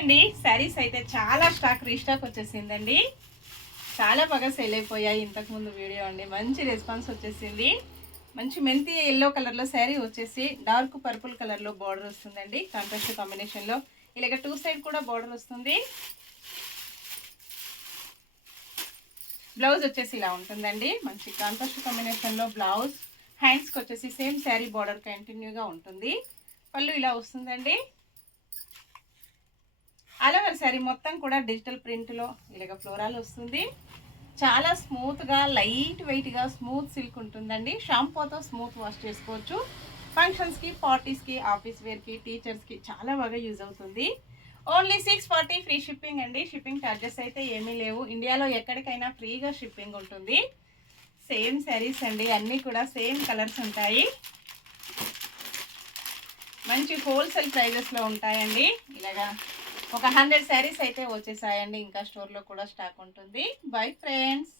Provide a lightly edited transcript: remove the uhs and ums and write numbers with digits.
అండి, శారీస్ అయితే చాలా స్టాక్ రీస్టాక్ వచ్చేసిందండి. చాలా బాగా సేల్ అయిపోయాయి ఇంతకుముందు వీడియో అండి. మంచి రెస్పాన్స్ వచ్చేసింది. మంచి మెంతి ఎల్లో కలర్లో శారీ వచ్చేసి డార్క్ పర్పుల్ కలర్లో బార్డర్ వస్తుందండి. కాంట్రాస్ట్ కాంబినేషన్లో ఇలాగ 2 సైడ్ కూడా బార్డర్ వస్తుంది. బ్లౌజ్ వచ్చేసి ఇలా ఉంటుందండి. మంచి కాంట్రాస్ట్ కాంబినేషన్లో బ్లౌజ్. హ్యాండ్స్కి వచ్చేసి సేమ్ శారీ బార్డర్ కంటిన్యూగా ఉంటుంది. పళ్ళు ఇలా వస్తుందండి. ఆల్ ఓవర్ శారీ మొత్తం కూడా డిజిటల్ ప్రింట్లో ఇలాగ ఫ్లోరాల్ వస్తుంది. చాలా స్మూత్గా లైట్ వెయిట్గా స్మూత్ సిల్క్ ఉంటుందండి. షాంపూతో స్మూత్ వాష్ చేసుకోవచ్చు. ఫంక్షన్స్కి, పార్టీస్కి, ఆఫీస్ వేర్కి, టీచర్స్కి చాలా బాగా యూజ్ అవుతుంది. ఓన్లీ 640 ఫ్రీ షిప్పింగ్ అండి. షిప్పింగ్ ఛార్జెస్ అయితే ఏమీ లేవు. ఇండియాలో ఎక్కడికైనా ఫ్రీగా షిప్పింగ్ ఉంటుంది. సేమ్ శారీస్ అండి, అన్నీ కూడా సేమ్ కలర్స్ ఉంటాయి. మంచి హోల్సేల్ ప్రైజెస్లో ఉంటాయండి. ఇలాగా ఒక 100 శారీస్ అయితే వచ్చేసాయండి. ఇంకా స్టోర్లో కూడా స్టాక్ ఉంటుంది. Bye friends.